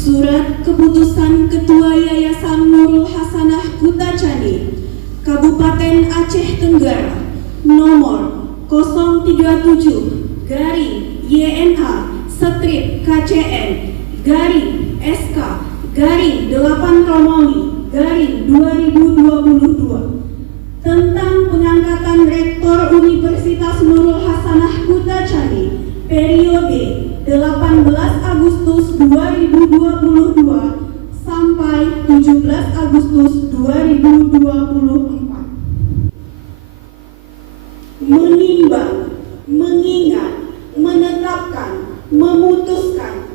Surat Keputusan Ketua Yayasan Nurul Hasanah Kutacani, Kabupaten Aceh Tenggara, nomor 037-YNA/SK/8 Romawi/2022 tentang pengangkatan Rektor Universitas Nurul Hasanah Kutacani periode 18 Agustus 2022 sampai 17 Agustus 2024. Menimbang, mengingat, menetapkan, memutuskan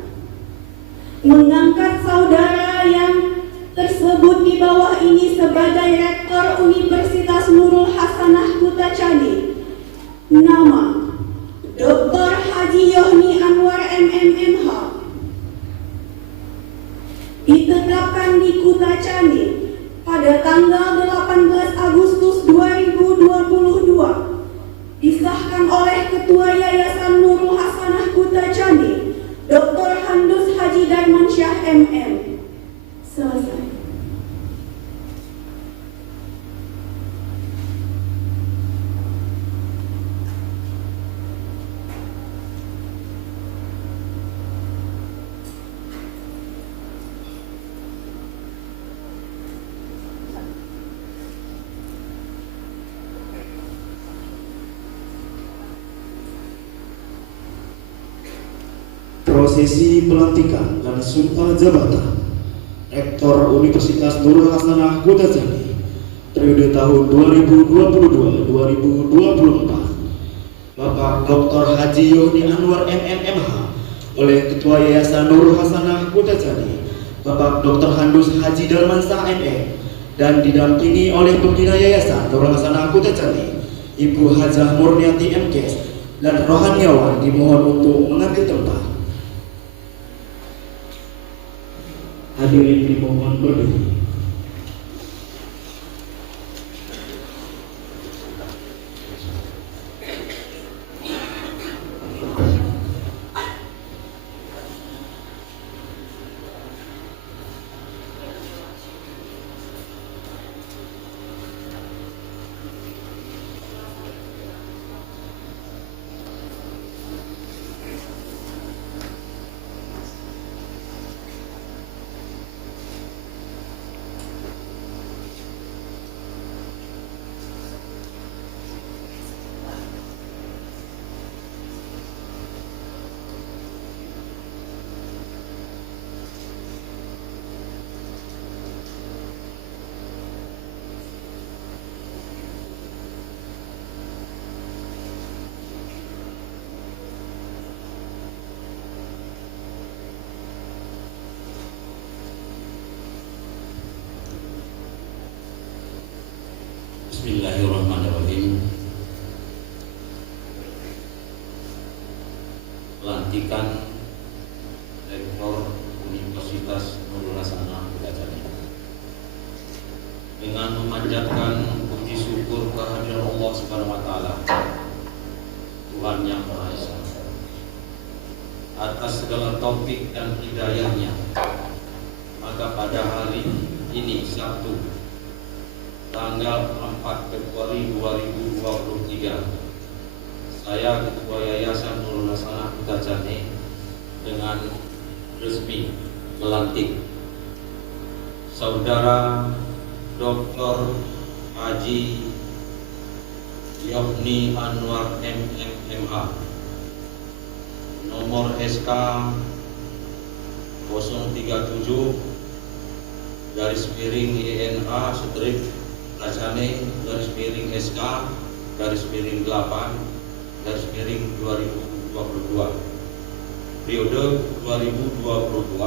mengangkat saudara yang tersebut di bawah ini sebagai Rektor Universitas Nurul Hasanah Kutacani. Nama Dr. Haji Yohni Anwar MMMH, ditetapkan di Kutacani pada tanggal 18 Agustus 2022, disahkan oleh Ketua Yayasan Nurul Hasanah Kutacani, Dr. Handus Haji Darmansyah MM. Selesai. Prosesi pelantikan dan sumpah jabatan Rektor Universitas Nurul Hasanah Kutacani periode tahun 2022-2024 Bapak Dr. Haji Yohni Anwar MMMH oleh Ketua Yayasan Nurul Hasanah Kutacani Bapak Dr. Handus Haji Darmansyah MM dan didampingi oleh Pembina Yayasan Nurul Hasanah Kutacani Ibu Hajah Murniati MKes dan rohaniawan dimohon untuk mengambil tempat. Hadirin dimohon berdiri. Bismillahirrahmanirrahim. Pelantikan Rektor Universitas Nurul Hasanah Kutacani. Dengan memanjatkan puji syukur kehadiran Allah Subhanahu wa taala, Tuhan yang Maha Esa, atas segala taufik dan hidayahnya, maka pada hari ini Sabtu tanggal 4 Februari 2023, saya Ketua Yayasan Nurul Hasanah Kutacani dengan resmi melantik Saudara Dr. Haji Yohni Anwar MMMH, nomor SK 037-YNA strip Kutacani /SK/8/2022 periode 2022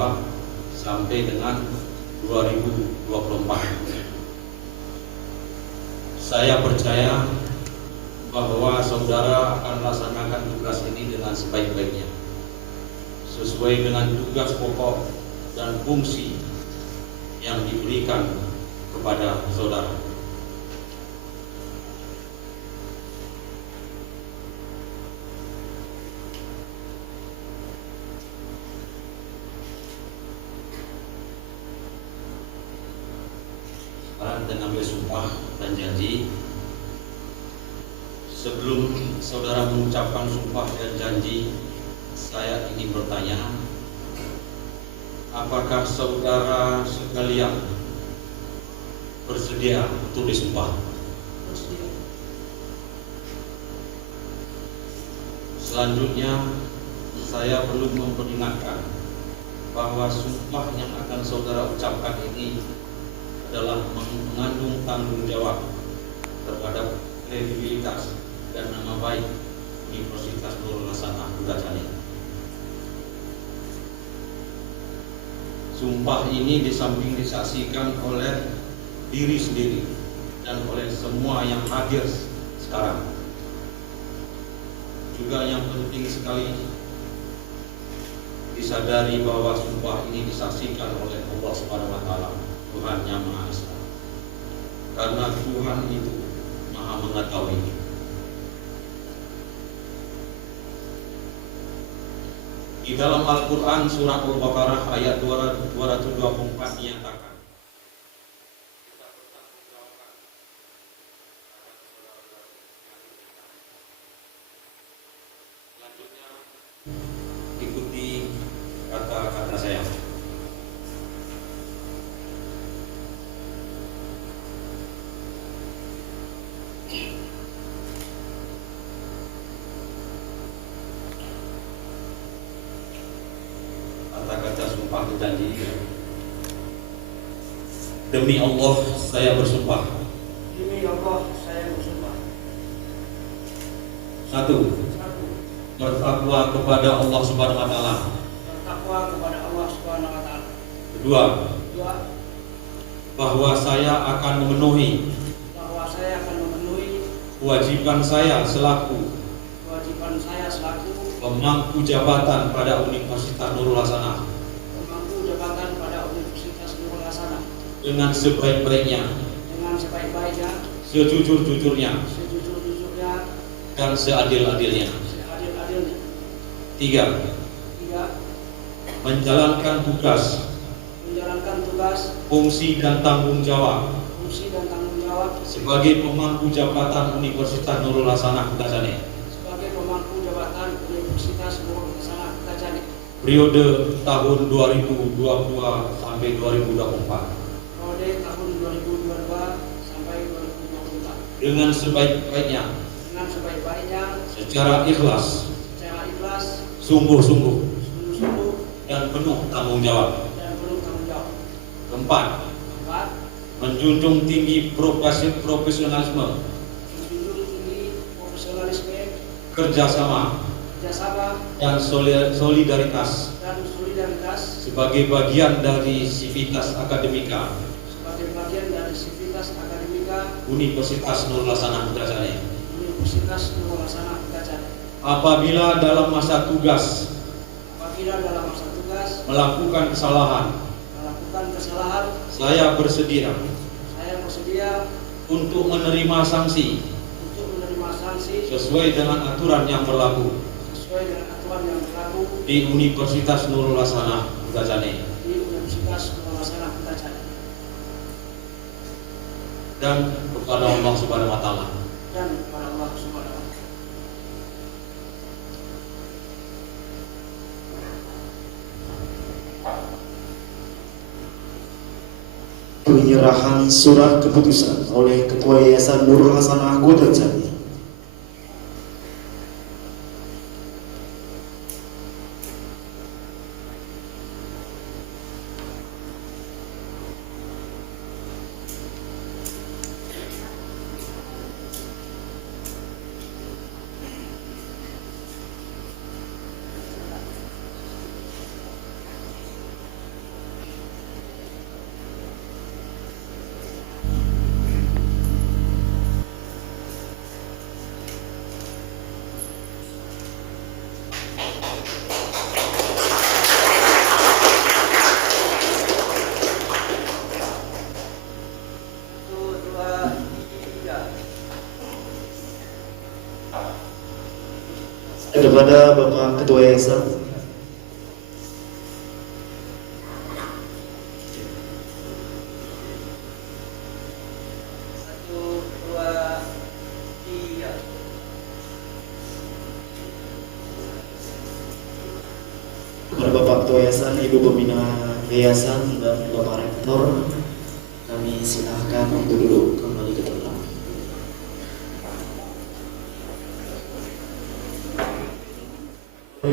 sampai dengan 2024. Saya percaya bahwa saudara akan melaksanakan tugas ini dengan sebaik-baiknya, sesuai dengan tugas pokok dan fungsi yang diberikan kepada saudara. akan mengambil sumpah dan janji. Sebelum saudara mengucapkan sumpah dan janji, saya ingin bertanya, apakah saudara sekalian bersedia untuk disumpah? Selanjutnya, saya perlu memperingatkan bahwa sumpah yang akan saudara ucapkan ini adalah mengandung tanggung jawab terhadap kredibilitas dan nama baik Universitas Nurul Hasanah Kutajani. Sumpah ini di samping disaksikan oleh diri sendiri dan oleh semua yang hadir sekarang, juga yang penting sekali disadari bahwa sumpah ini disaksikan oleh Allah Subhanahu wa taala, Tuhan yang Maha Esa. Karena Tuhan itu Maha mengetahui. Di dalam Al-Qur'an surah Al-Baqarah ayat 224 dinyatakan, ikuti kata-kata saya. Kata-kata sumpah berjanji. Demi Allah saya bersumpah. Demi Allah saya bersumpah. 1. Bertakwa kepada Allah Subhanahu wa taala. Bertakwa kepada Allah Subhanahu wa taala. 2. 2. Bahwa saya akan memenuhi Bahwa saya akan memenuhi kewajiban saya selaku pemangku jabatan pada Universitas Nurul Hasanah pada Universitas Nurul Hasanah dengan sebaik-baiknya, sejujur-jujurnya, dan seadil-adilnya. 3. 3. Menjalankan tugas, fungsi dan tanggung jawab sebagai pemangku jabatan Universitas Nurul Hasanah Kutajani periode tahun 2022 sampai 2024 dengan sebaik-baiknya, secara ikhlas, sungguh-sungguh, dan penuh tanggung jawab. 4. Menjunjung tinggi profesionalisme, kerjasama, dan solidaritas sebagai bagian dari sivitas akademika Universitas Nurul Hasanah Kutajani. Apabila dalam masa tugas melakukan kesalahan, saya bersedia untuk menerima sanksi sesuai dengan aturan yang berlaku di Universitas Nurul Hasanah Kutajani dan kepada Allah Subhanahu wa taala. Penyerahan surat keputusan oleh Ketua Yayasan Nurul Hasanah Kutajani. Kepada Bapak Ketua Yayasan, kepada Bapak Ketua Yayasan, Ibu Pembina Yayasan, dan Bapak Rektor, kami silahkan untuk duduk kembali ke tempat.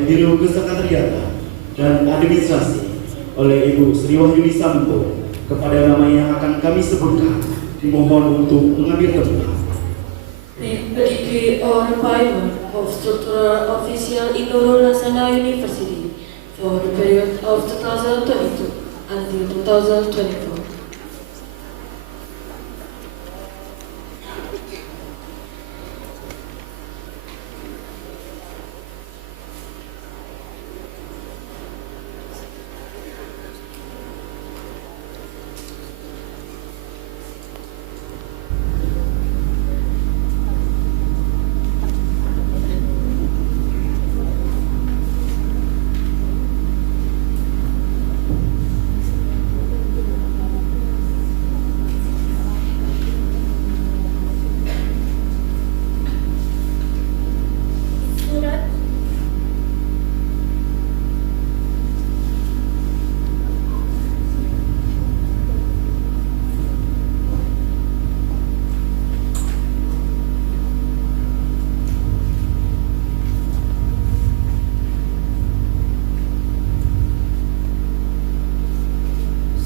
Biro Kesekretariatan dan Administrasi oleh Ibu Sri Wahyudi Sampo, kepada nama yang akan kami sebutkan dimohon untuk mengambil tempat. A decree or appointment of structural official in Nurul Hasanah University for the period of 2022 until 2024.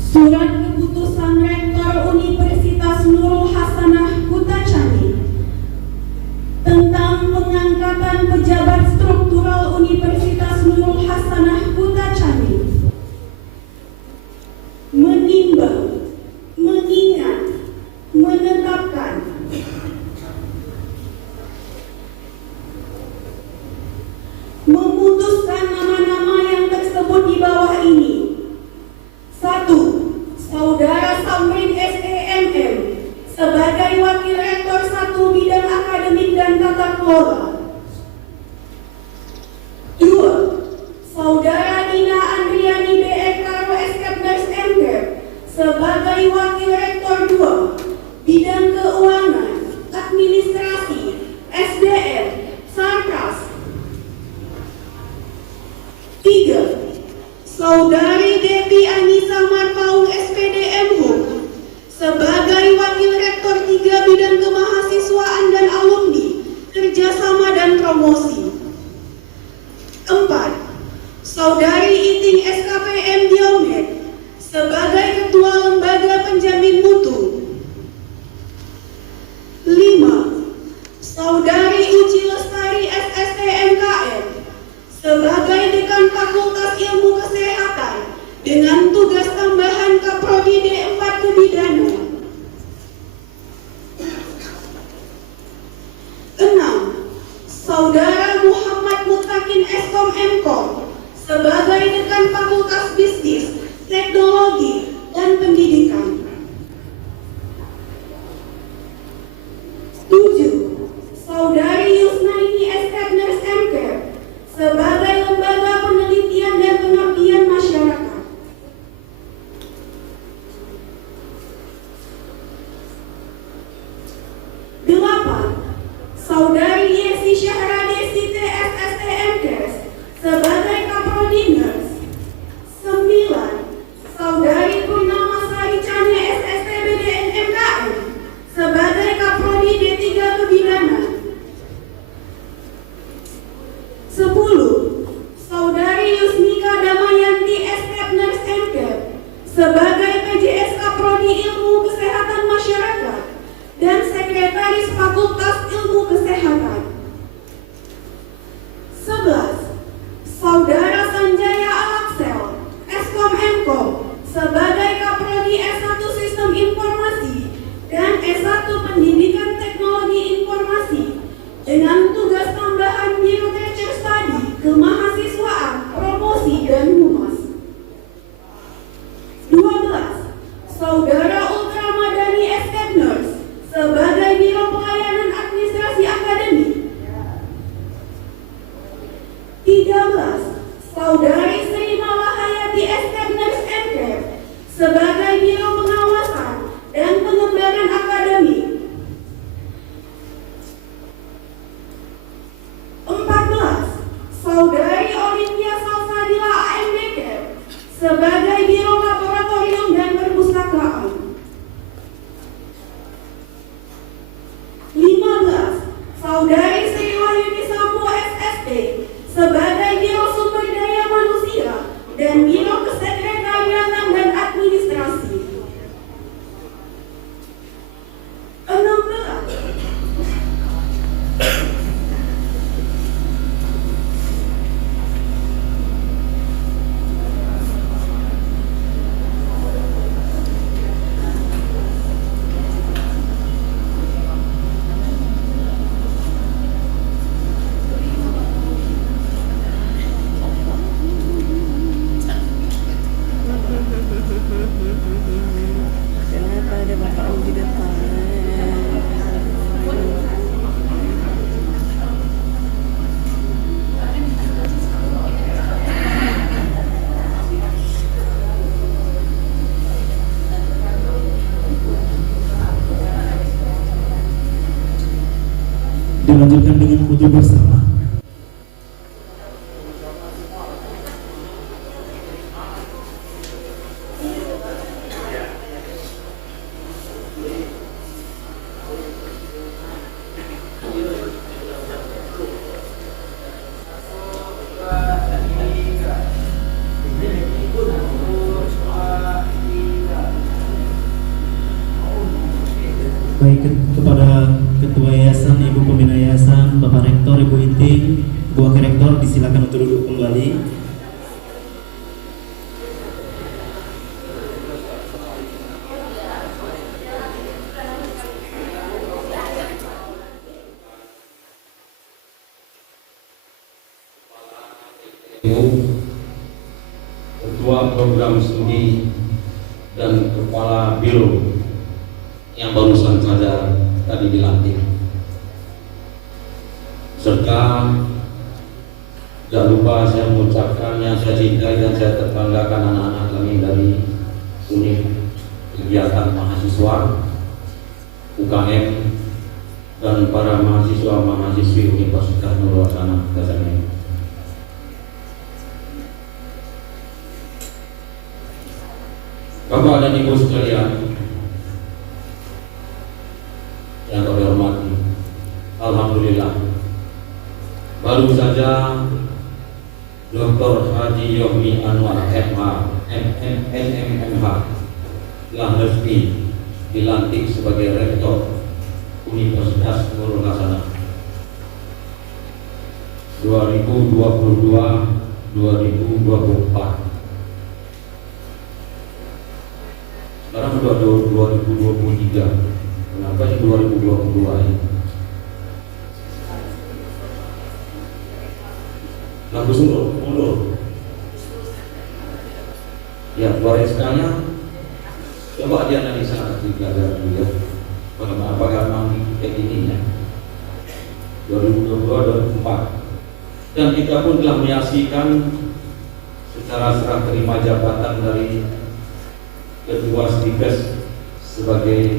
Surat Keputusan Rektor Universitas Nurul Hasanah Kutacani tentang pengangkatan pejabat struktural Universitas Nurul Hasanah Kutacani menimbang, mengingat, menetapkan memutuskan nama-nama yang tersebut di bawah ini. 1. Saudara Samrin SEMM sebagai Wakil Rektor 1 Bidang Akademik dan Tata Kelola. 2. Saudara Dina Andriani BEK Eskepners MKEP sebagai Wakil Rektor 2 Bidang Keuangan, Administrasi, SDM, Sarkas. 3. Saudari Devi Anissa Marpaung SPDM Hum sebagai Wakil Rektor 3 Bidang Kemahasiswaan dan Alumni, Kerjasama dan Promosi. 4. Saudari Iting SKPM Diomed sebagai Ketua Lembaga Penjamin Mutu. 5. Saudari Uci Lestari SST MKM sebagai Dekan Fakultas Ilmu Kesehatan dengan tugas tambahan Kaprodi D4 Kebidanan. 6. Saudara Muhammad Mutakin Eskom Mkom sebagai Dekan Fakultas Bisnis, Teknologi, dan Pendidikan. 7. Saudari Yusnaini Eskepners MKEP sebagai Lembaga Penelitian dan Pengabdian Masyarakat. 8. Saudari Yesi Syahrade TS STMKes sebagai Kaprodiners. 9. Saudari Purnama Sari Chane SST BDN MKM sebagai Kaprodi D3 Kebidanan. 10. Saudari Yusmika Damayanti Eskepners MKEP sebagai PJS Kaprodi Ilmu Kesehatan Masyarakat dan Sekretaris Fakultas Ilmu Kesehatan. 11. Saudara Sanjaya Alaksel Eskom Mkom sebagai Kaprodi S1 Sistem Informasi dan S1 Pendidikan Teknologi Informasi dengan tugas tambahan Biro Teacher Study, Kemahasiswaan, Promosi, dan Humas. 12. Saudara Ultramadani Eskepners sebagai Biro Pelayanan Administrasi Akademik. 13. Saudari Sri Malahayati Eskepners MKEP sebagai Biro Pengawasan dan Pengembangan Akademik. 14. Saudari Olimpia Salsadila AMD sebagai Biro Laboratorium dan Perpustakaan. 15. Saudari Sri Wahyuni Sambo SST sebagai Biro Sumber Daya Manusia dan Biro Kesekretariatan dan Administrasi. 16. Kenapa ada bapak di depan? Dilanjutkan dengan foto bersama. Baik, kepada Ketua Yayasan, Ibu Pembina Yayasan, Bapak Rektor, Ibu Iting, Bu Wakil Rektor, disilakan untuk duduk kembali. Ketua Program Studi dan Kepala Biro yang barusan saja tadi dilantik, serta jangan lupa saya mengucapkan yang saya cintai dan saya terbanggakan anak-anak kami dari unit kegiatan mahasiswa UKM dan para mahasiswa-mahasiswi Universitas Nurul Hasanah Gazali. Bapak dan Ibu sekalian yang kami hormati, alhamdulillah baru saja Dr. Haji Yohmi Anwar MMMH telah resmi dilantik sebagai Rektor Universitas Nurul Hasanah 2022-2024. Sekarang sudah 2023. Kenapa ini 2022 ini? Langsung mundur. Ya, Bapak sekalian, coba dianalisa juga ya. Apakah memang kayak ini ya? 2022-2024. Dan kita pun telah menyaksikan secara serah terima jabatan dari Ketua Stikes sebagai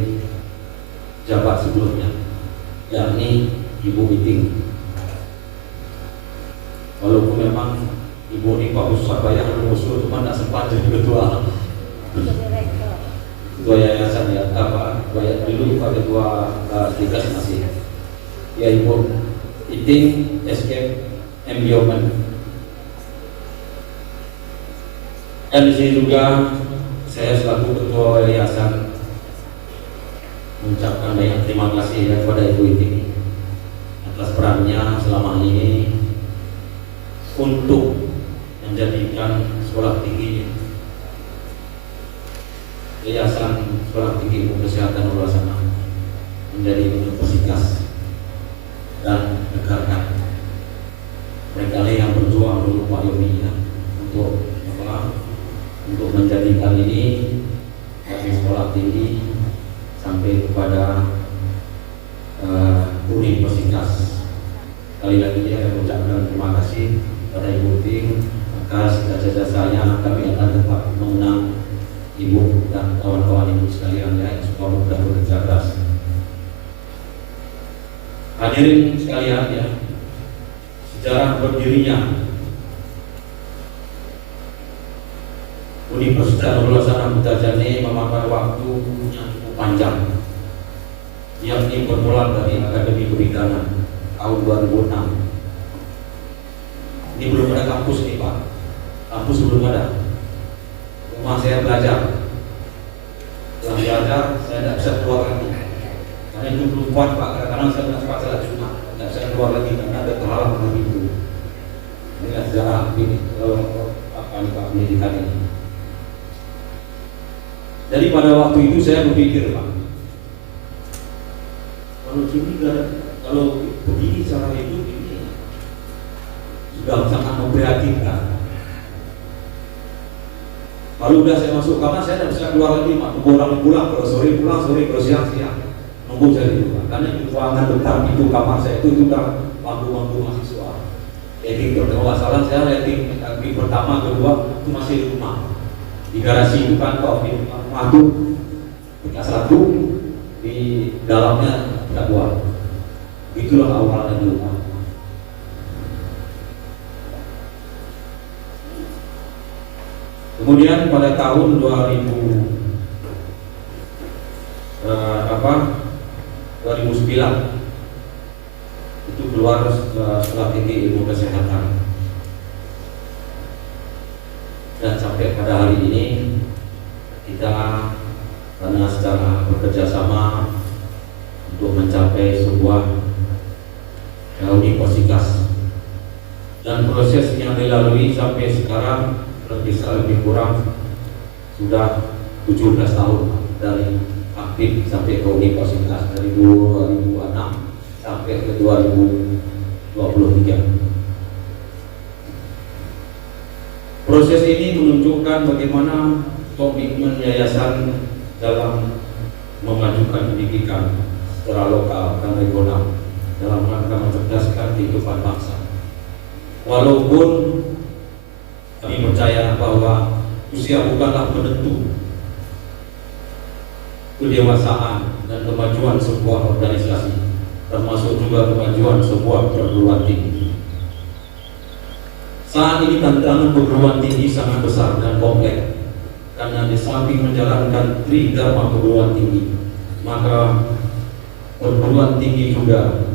jabat sebelumnya, yakni Ibu Iting. Walaupun memang Ibu ini Pak Ustaz Bayang usul, cuma tidak sempat jadi ketua yayasan ya, dulu Pak Ketua Stikes masih. Ya Ibu Iting Escape Embiomen. Dan di sini juga saya selaku Ketua Yayasan mengucapkan banyak terima kasih ya kepada Ibu Iting atas perannya selama ini untuk menjadikan sekolah tinggi Yayasan Sekolah Tinggi Ilmu Kesehatan Nurul Hasanah menjadi universitas dan negara. Mereka yang berjuang dulu Pak Yomi ya, untuk menjadikan ini dari sekolah tinggi sampai kepada universitas. Sekali lagi saya mengucapkan terima kasih kepada Ibu Ting atas jasa-jasanya. Kami akan tetap mengenang Ibu dan kawan-kawan Ibu sekalian ya, supaya mudah bekerja keras. Hadirin sekalian ya, sejarah berdirinya Universitas Nurul Hasanah Putrajaya memakan waktu yang cukup panjang, yakni bermula dari Akademi Kebidanan tahun 2006. Ini belum ada kampus nih Pak, kampus belum ada. Rumah saya belajar, setelah belajar saya tidak bisa keluar lagi karena itu belum kuat Pak. Kadang-kadang saya tidak sempat salat Jumat, tidak bisa keluar lagi karena ada terhalang dengan itu. Ini sejarah ini Pak pendidikan ini. Jadi pada waktu itu saya berpikir Pak, kalau begini cara hidup ini sudah sangat memprihatinkan. Kalau udah saya masuk kamar saya tidak bisa keluar lagi Pak. Tunggu orang pulang, kalau sore pulang, sore kalau siang nunggu saya di rumah. Karena di ruangan depan itu kamar saya itu sudah bangku-bangku mahasiswa. Rating permasalahan saya rating pertama, kedua itu masih di rumah. Di garasi itu kantor, di rumah itu bekas satu, di dalamnya tidak dua. Itulah awalnya dulu Pak. Kemudian pada tahun 2009 itu keluar strategi ilmu kesehatan, dan sampai pada hari ini kita karena secara bekerja sama untuk mencapai sebuah universitas, dan proses yang dilalui sampai sekarang lebih kurang sudah 17 tahun dari aktif sampai ke universitas, dari 2006 sampai ke 2023. Proses ini menunjukkan bagaimana komitmen yayasan dalam memajukan pendidikan secara lokal dan regional dalam rangka mencerdaskan kehidupan bangsa. Walaupun kami percaya bahwa usia bukanlah penentu kedewasaan dan kemajuan sebuah organisasi, termasuk juga kemajuan sebuah perguruan tinggi. Saat ini tantangan perguruan tinggi sangat besar dan kompleks, karena di samping menjalankan tridharma perguruan tinggi, maka perguruan tinggi juga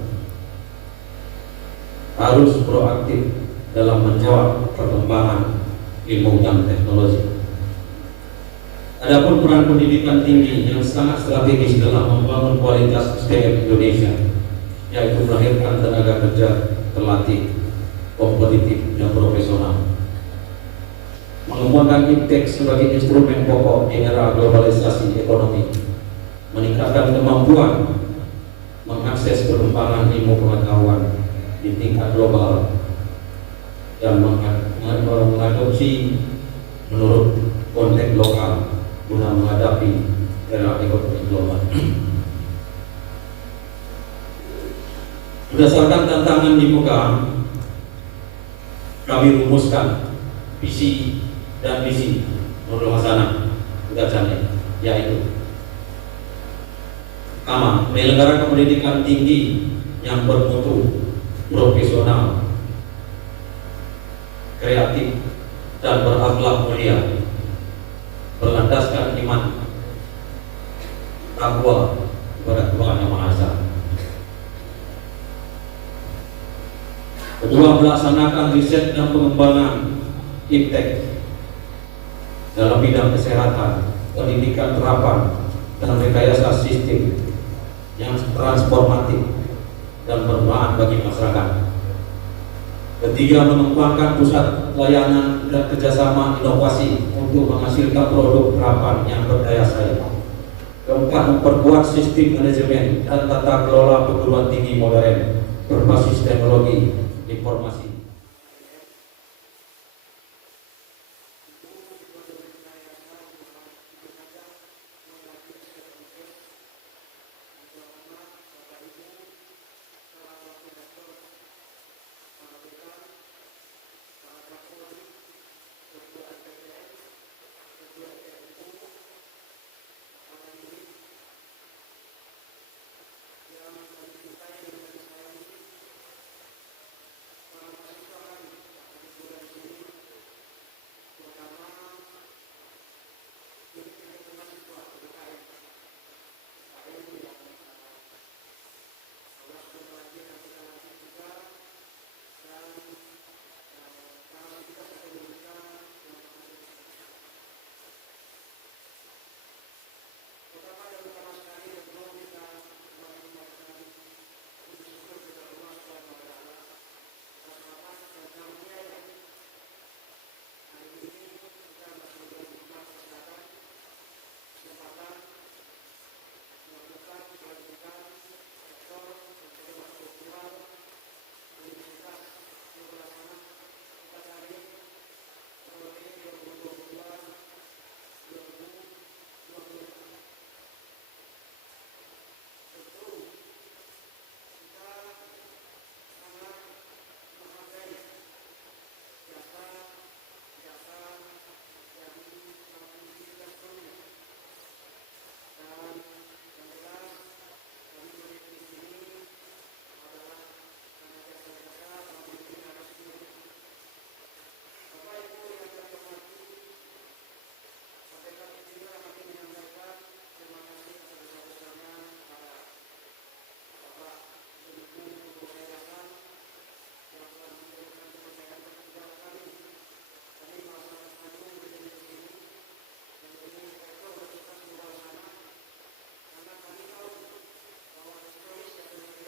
harus proaktif dalam menjawab perkembangan ilmu dan teknologi. Adapun peran pendidikan tinggi yang sangat strategis dalam membangun kualitas SDM Indonesia, yaitu melahirkan tenaga kerja terlatih, kompetitif dan profesional, mengembangkan iptek sebagai instrumen pokok di era globalisasi ekonomi, meningkatkan kemampuan mengakses perkembangan ilmu pengetahuan di tingkat global, dan mengadopsi menurut konteks lokal guna menghadapi era ekonomi global. Berdasarkan tantangan di muka, kami rumuskan visi dan misi Nurul Hasanah Putrajaya, yaitu pertama, menyelenggarakan pendidikan tinggi yang bermutu, profesional, kreatif, dan berakhlak mulia, berlandaskan iman, takwa kepada Tuhan Yang Maha Esa. Kedua, melaksanakan riset dan pengembangan iptek dalam bidang kesehatan, pendidikan terapan, dan rekayasa sistem yang transformatif dan bermanfaat bagi masyarakat. Ketiga, mengembangkan pusat layanan dan kerjasama inovasi untuk menghasilkan produk terapan yang berdaya saing. Keempat, memperkuat sistem manajemen dan tata kelola perguruan tinggi modern berbasis teknologi informasi.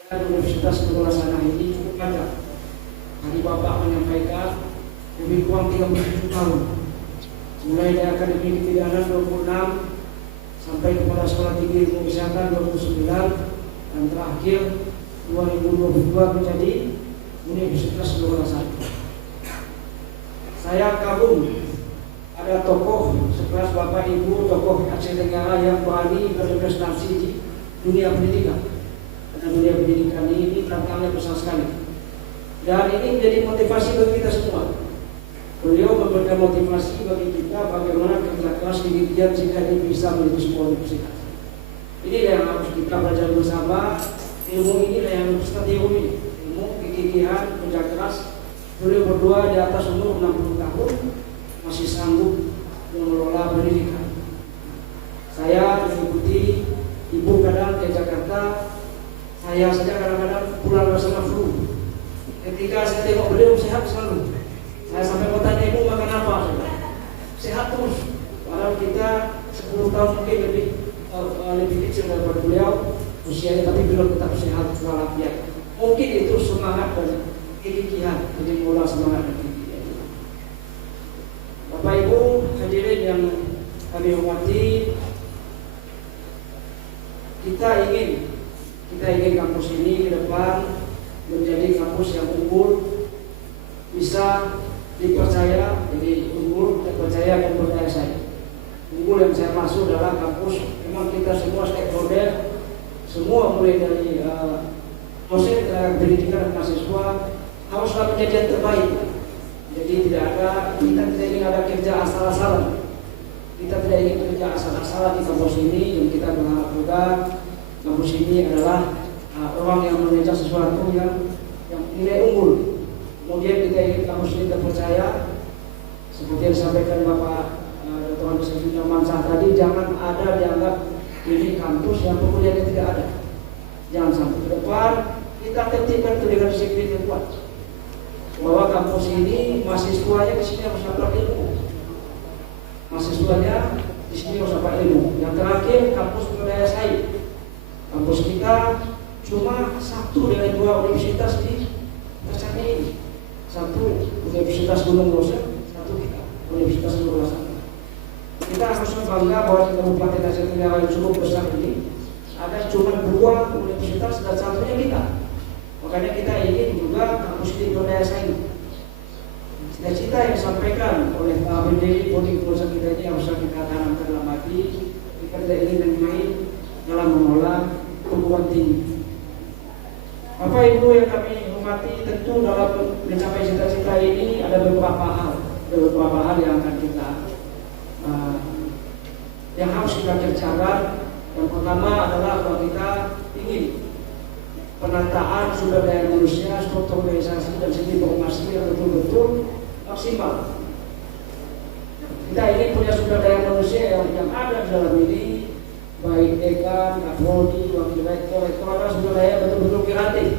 Universitas Nurul Hasanah ini cukup panjang. Tadi Bapak menyampaikan lebih kurang 37 tahun. Mulai dari akademi kebidanan 26 sampai kepada sekolah tinggi ilmu kesehatan 29 dan terakhir 2022 menjadi Universitas Nurul Hasanah. Saya kagum ada tokoh sekelas Bapak Ibu, tokoh Aceh Tenggara yang berani berprestasi di dunia pendidikan. Karena dunia pendidikan ini tantangannya besar sekali. Dan ini menjadi motivasi bagi kita semua. Beliau memberikan motivasi bagi kita bagaimana kerja keras di giat jika ini bisa menjadi sebuah universitas. Ini yang harus kita belajar bersama. Ilmu ini yang harus kita ilmu, kegigihan, kerja keras. Beliau berdua di atas umur 60 tahun masih sanggup mengelola pendidikan. Saya mengikuti ibu kadang ke Jakarta. Saya saja kadang-kadang pulang bersama flu. Ketika saya tengok beliau sehat selalu. Saya sampai mau tanya ibu makan apa? Sehat terus. Padahal kita 10 tahun mungkin lebih kecil daripada beliau usianya, tapi beliau tetap sehat walafiat. Mungkin itu semangat dan kegigihan, jadi mula semangat dan kegigihan. Bapak Ibu hadirin yang kami hormati, kita ingin kampus ini ke depan menjadi kampus yang unggul, bisa dipercaya, jadi unggul, terpercaya dan berdaya saing. Unggul yang saya maksud adalah kampus memang kita semua stakeholder, semua mulai dari dosen, tenaga pendidikan dan mahasiswa haruslah menjadi yang terbaik. Jadi kita tidak ingin ada kerja asal-asalan. Kita tidak ingin kerja asal-asalan di kampus ini, dan kita berharap juga kampus ini adalah orang yang mengejar sesuatu yang nilai unggul. Kemudian kita ingin kampus ini terpercaya, seperti yang disampaikan Bapak Dr. Handus Haji Darman Mansah tadi, jangan ada dianggap ini kampus yang pekerjaannya tidak ada. Jangan sampai ke depan kita tertibkan itu dengan disiplin yang kuat, bahwa kampus ini mahasiswanya di sini harus dapat ilmu. Mahasiswanya di sini harus dapat ilmu. Yang terakhir, kampus berdaya saing. Kampus kita cuma satu dari 2 universitas di Aceh ini. Satu Universitas Gunung Rosen, satu kita Universitas Nurul Hasanah. Kita harus bangga bahwa di Kabupaten Aceh Tenggara yang cukup besar ini ada cuma 2 universitas dan satunya kita. Makanya kita ingin juga kampus ini berdaya saing. Cita-cita yang disampaikan oleh Pak Pendiri Bodi Kepulauan kita ini harus kita tanamkan dalam hati. Kita tidak ingin main dalam mengelola perguruan tinggi. Bapak Ibu yang kami hormati, tentu dalam mencapai cita-cita ini ada beberapa hal yang akan kita yang harus kita kerjakan. Yang pertama adalah bahwa kita ingin penataan sumber daya manusia, struktur organisasi dan segi informasi yang betul-betul maksimal. Kita ingin punya sumber daya manusia yang ada di dalam ini, baik dekan, kapolri, wakil rektor, ada sumber daya betul-betul kreatif,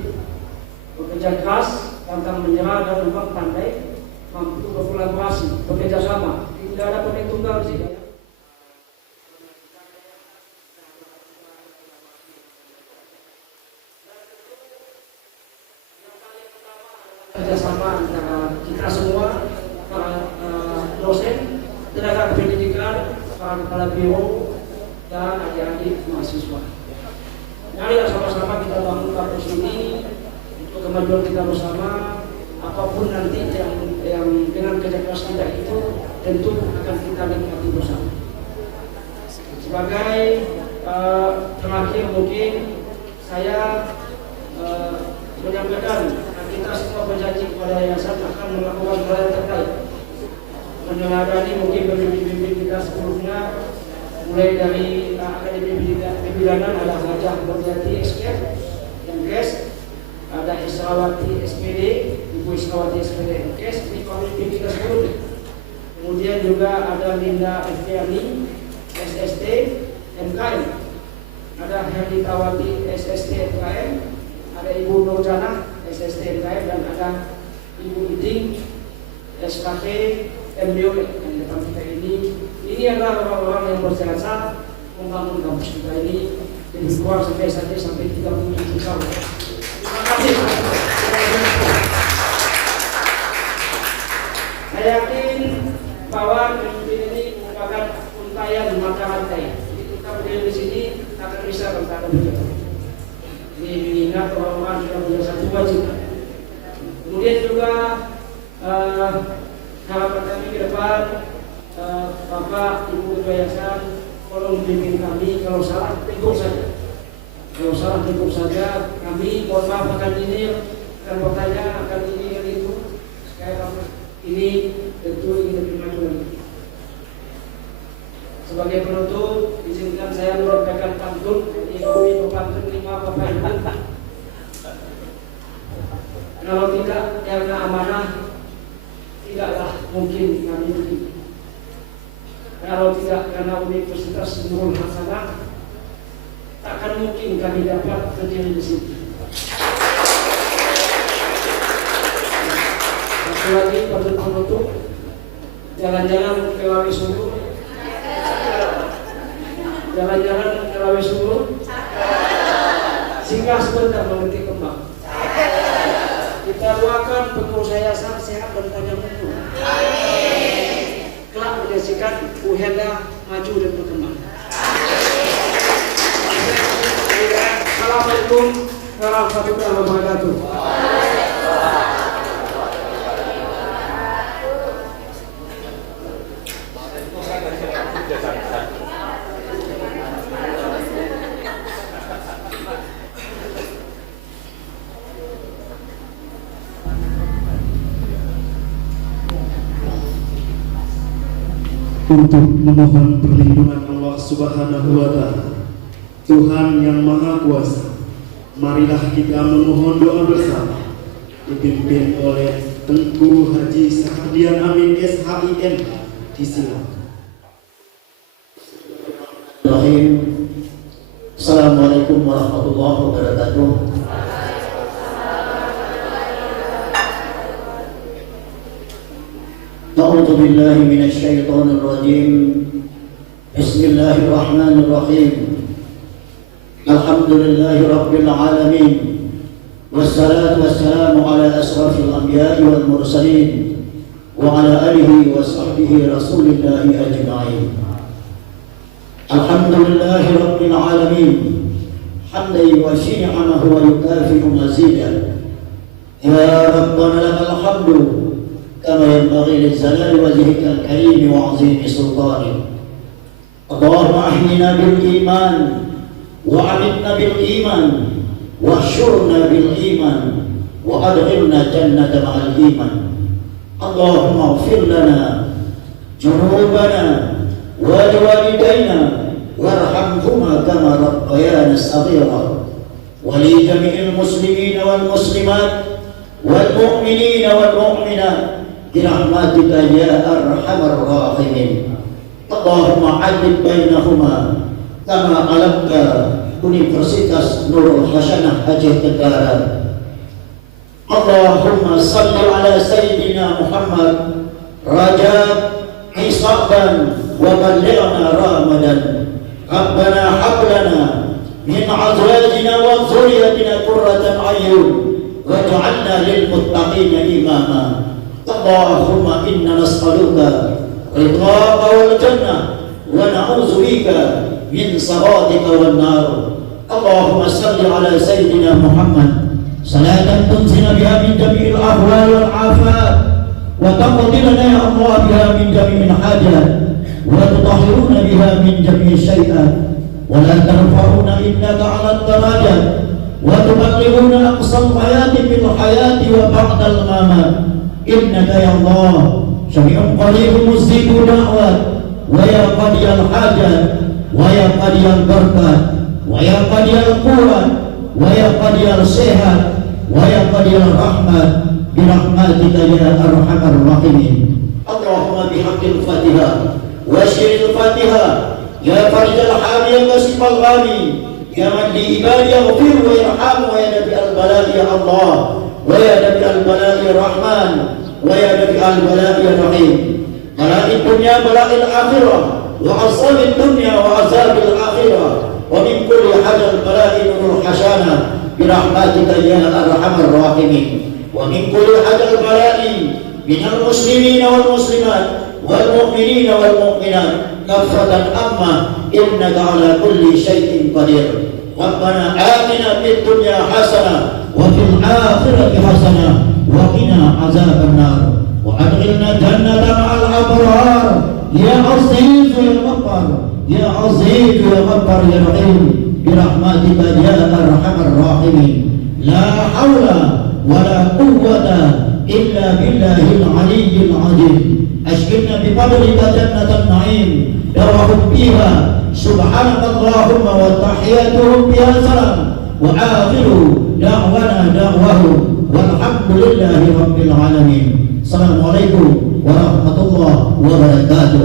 bekerja keras, pantang menyerah dan memang pandai, mampu berkolaborasi, bekerja sama. Tidak ada pemain tunggal di sini. Kerjasama antara kita semua, para dosen, tenaga pendidikan, para kepala biro, dan adik-adik mahasiswa. Marilah sama-sama kita bangun kampus ini untuk kemajuan kita bersama. Apapun nanti yang dengan kerja keras kita itu tentu akan kita nikmati bersama. Sebagai terakhir mungkin saya menyampaikan, kita semua berjanji kepada yayasan akan melakukan hal yang terbaik, meneladani mungkin pemimpin kita sebelumnya, mulai dari akademi kebidanan ada Hajah Berjati SPF, MKes, ada Israwati SPD, Ibu Israwati SPD MKes, ini pemimpin kita sebelumnya. Kemudian juga ada Linda Efriani SST MKM, ada Herlitawati SST MKM, ada Ibu Nurjana SST MKM, dan ada Ibu Iding SKT MBO yang di depan kita ini. Ini adalah orang-orang yang berjasa membangun kampus kita ini lebih kuat sampai 37 tahun. Terima kasih. Saya yakin bahwa pemimpin ini merupakan untayan mata rantai. Jadi kita berdiri di sini akan bisa bertahan hidup. Ini mengingat orang-orang sudah punya satu wajib. Kemudian juga harapan kami ke depan, Bapak Ibu Ketua Yayasan, tolong bimbing kami, kalau salah tegur saja. Kalau salah tegur saja, kami mohon maaf akan ini, akan bertanya, akan ini dan itu. Sekali ini tentu ingin lebih maju lagi. Sebagai penutup, izinkan saya merontokkan pantun. Ini kami pantun 5 Bapak Ibu. Kalau tidak karena amanah, tidaklah mungkin kami begini. Kalau tidak karena Universitas Nurul Hasanah, takkan mungkin kami dapat berdiri di sini. Satu lagi pantun penutup, jalan-jalan ke Lawi Sumur, jalan-jalan ke Lawi Sumur, singgah sebentar memetik kembang. Kita doakan pengurus yayasan sehat dan panjang umur. Kelak menyaksikan Bu Henda maju dan berkembang. Assalamualaikum warahmatullahi wabarakatuh. Untuk memohon perlindungan Allah Subhanahu wa Ta'ala, Tuhan yang Maha Kuasa, marilah kita memohon doa bersama, dipimpin oleh Tengku Haji Sahardian Amin SHIM. Disilakan. Assalamualaikum warahmatullahi wabarakatuh. أعوذ بالله من الشيطان الرجيم. بسم الله الرحمن الرحيم. الحمد لله رب العالمين، والصلاة والسلام على أشرف الأنبياء والمرسلين وعلى آله وصحبه رسول الله أجمعين. الحمد لله رب العالمين حمدا يوافي نعمه ويكافئ مزيدا. يا ربنا لك الحمد كما ينبغي لجلال وجهك الكريم وعظيم سلطانك. اللهم أحينا بالإيمان وأمتنا بالإيمان واحشرنا بالإيمان وأدخلنا جنة مع الإيمان. اللهم اغفر لنا ذنوبنا ولوالدينا وارحمهما كما ربيانا صغيرا، ولجميع المسلمين والمسلمات والمؤمنين والمؤمنات برحمتك يا أرحم الراحمين. اللهم علم بينهما كما علمت Universitas Nurul Hasanah Aceh Tenggara. Allahumma salli ala Sayyidina Muhammad Rajab Hisaban wa ballighna Ramadan. Rabbana hablana min azwajina wa dhurriyyatina qurratan a'yun waj'alna lil muttaqina imama. Allahumma inna nas'aluka ridhaka wal jannah wa na'udzu bika min sakhatika wan nar. Allahumma salli ala Sayyidina Muhammad salatan tunzina biha min jami'il ahwal wal afat wa taqdi lana ya Allah biha min jami'il hajat wa tutahhiruna biha min jami'i syai'at wa la tarfa'una innaka 'ala ad-darajat wa tuballighuna aqsal hayati bil hayati wa ba'dal mamat. Innaka ya Allah sami'un qaribun mujibud da'wat wa ya qadiyal hajat wa ya qadiyal barakat wa ya qadiyal quwwat wa ya qadiyal sehat wa ya qadiyal rahmat bi rahmatika ya arhamar rahimin. Allahumma bihaqqil Fatihah wa syiril Fatihah ya farijal hami ya kasifal ghani ya man li ibadi yaghfir wa yarham wa ya nabi al bala'i ya Allah wa ya nabi al bala'i rahman wa ya nabi al bala'i rahim. Bala'id dunya bala'il akhirah wa azabid dunya wa azabil akhirah wa min kulli hadal bala'i nurul hasanah برحمتك يا أرحم الراحمين ومن كل حد البلاء من المسلمين والمسلمات والمؤمنين والمؤمنات كافة أمة إنك على كل شيء قدير ربنا آتنا في الدنيا حسنة وفي الآخرة حسنة وقنا عذاب النار وأدخلنا الجنة مع الأبرار يا عزيز يا غفار يا عزيز يا غفار يا رحيم برحمتك يا أرحم الراحمين لا حول ولا قوة إلا بالله العلي العظيم أشكرنا بفضلك جنة النعيم دارهم فيها سبحانك اللهم وتحياتهم فيها سلام وآخر دعوانا دعوهم والحمد لله رب العالمين السلام عليكم ورحمة الله وبركاته.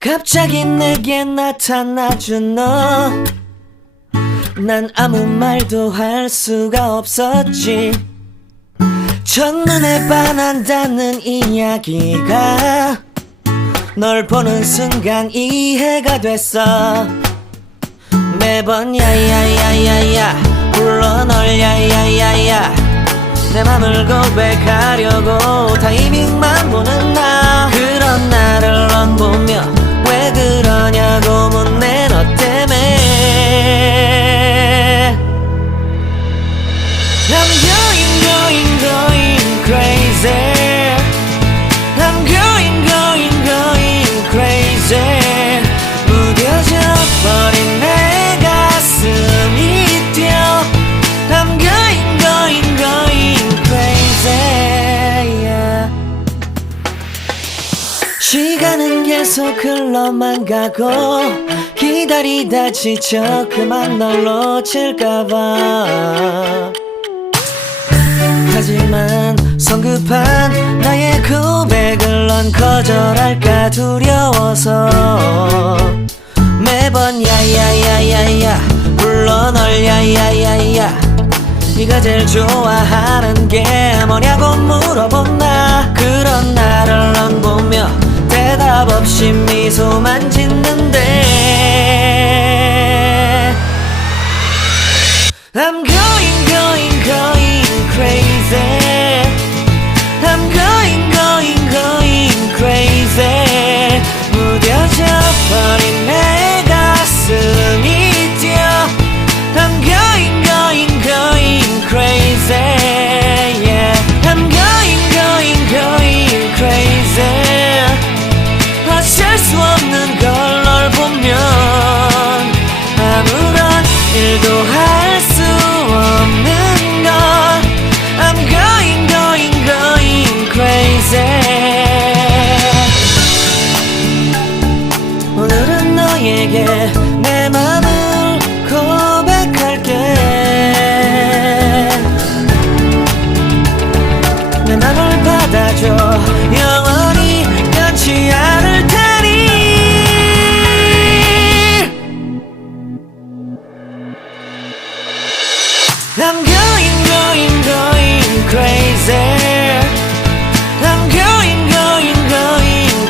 갑자기 내게 나타나준 너, 난 아무 말도 할 수가 없었지. 첫눈에 반한다는 이야기가 널 보는 순간 이해가 됐어. 매번 야야야야야 불러 널 야야야야 내 맘을 고백하려고 타이밍만 보는 나. 그런 나를 넌 보며 왜 그러냐고 묻네 너 때문에. I'm going crazy. I'm going crazy. 무뎌져 버린 내 가슴이 뛰어. I'm going crazy. Yeah. 시간은 계속 흘러만 가고 기다리다 지쳐 그만 널 놓칠까봐. 하지만 성급한 나의 고백을 넌 거절할까 두려워서 매번 야야야야야 불러 널 야야야야 네가 제일 좋아하는 게 뭐냐고 물어본 나. 그런 나를 넌 보며 대답 없이 미소만 짓는데 I'm going crazy. I'm going crazy. 무뎌져 버린 내 가슴이 뛰어. I'm going crazy. Yeah. I'm going crazy. 어쩔 수 없는 걸 널 보면 아무런 일도 할 수 없는 걸. I'm going crazy. 오늘은 너에게 내 맘을 고백할게. 내 맘을 받아줘. 영원히 변치 않을 테니. I'm going crazy. I'm going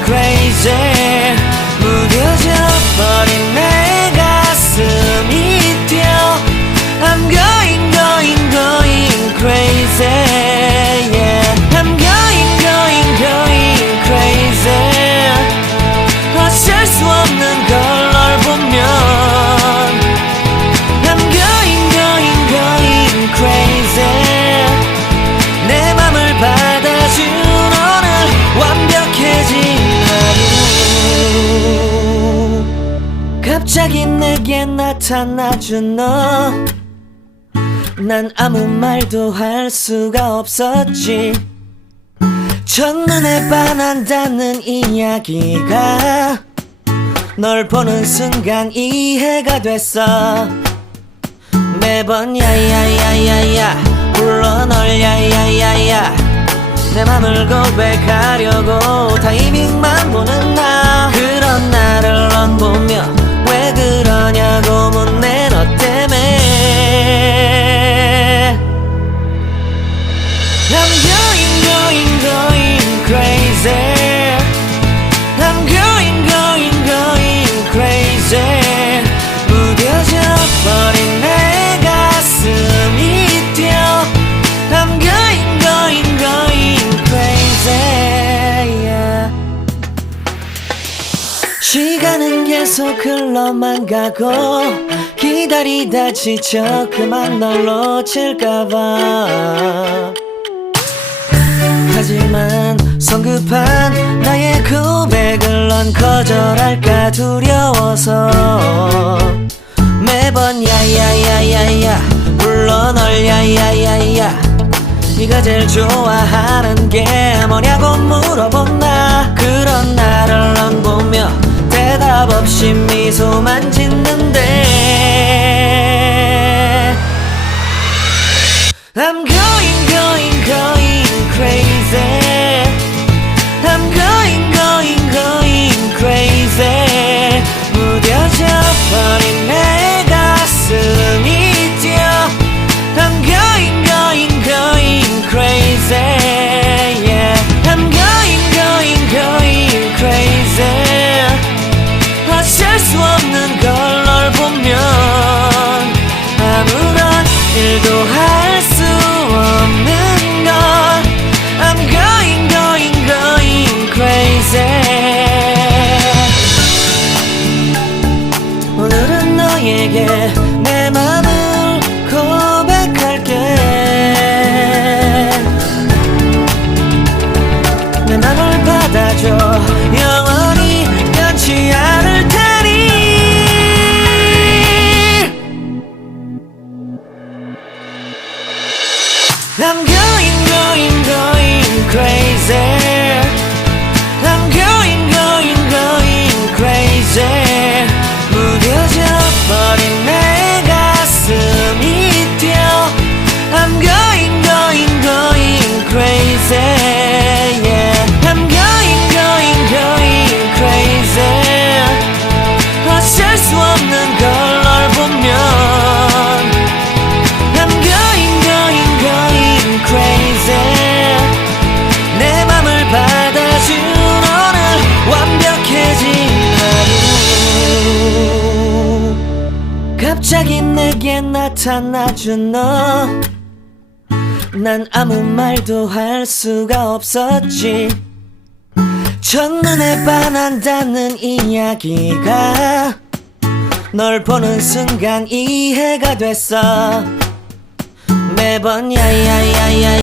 crazy. 무뎌져 버린 내 가슴이 뛰어. I'm going crazy. Yeah. I'm going crazy. 어쩔 수 없는 걸 널 보면 I'm going crazy. 내 맘을 받아준 오늘 완벽해진 하루. 갑자기 내게 나타나준 너. 난 아무 말도 할 수가 없었지. 첫눈에 반한다는 이야기가 널 보는 순간 이해가 됐어. 매번 야야야야야 불러 널 야야야야 내 맘을 고백하려고 타이밍만 보는 나. 그런 나를 넌 보며 왜 그러냐고 묻네 너 때문에. I'm going crazy. I'm going crazy. 무뎌져 버린 내 가슴이 뛰어. I'm going crazy. Yeah. 시간은 계속 흘러만 가고 기다리다 지쳐 그만 널 놓칠까봐. 하지만 성급한 나의 고백을 넌 거절할까 두려워서 매번 야야야야야 불러 널 야야야야 네가 제일 좋아하는 게 뭐냐고 물어본 나. 그런 나를 넌 보며 대답 없이 미소만 짓는데 I'm going crazy. I'm going crazy. 무뎌져 버린 내 가슴이 뛰어. I'm going crazy. 말도 할 수 없는 걸 I'm going going going crazy 오늘은 너에게 내 맘을 고백할게 내 맘을 받아줘 영원히 변치 않을 테니 I'm going going going crazy I'm going going going crazy 무뎌져 버린 내 가슴이 뛰어 I'm going going going crazy yeah I'm going going going crazy 어쩔 수 없는 걸 널 보면 I'm going going going crazy 내 맘을 받아준 오늘 완벽해진 하루 갑자기 내게 나타나준 너 난 아무 말도 할 수가 없었지 첫눈에 반한다는 이야기가 널 보는 순간 이해가 됐어 매번 야야야야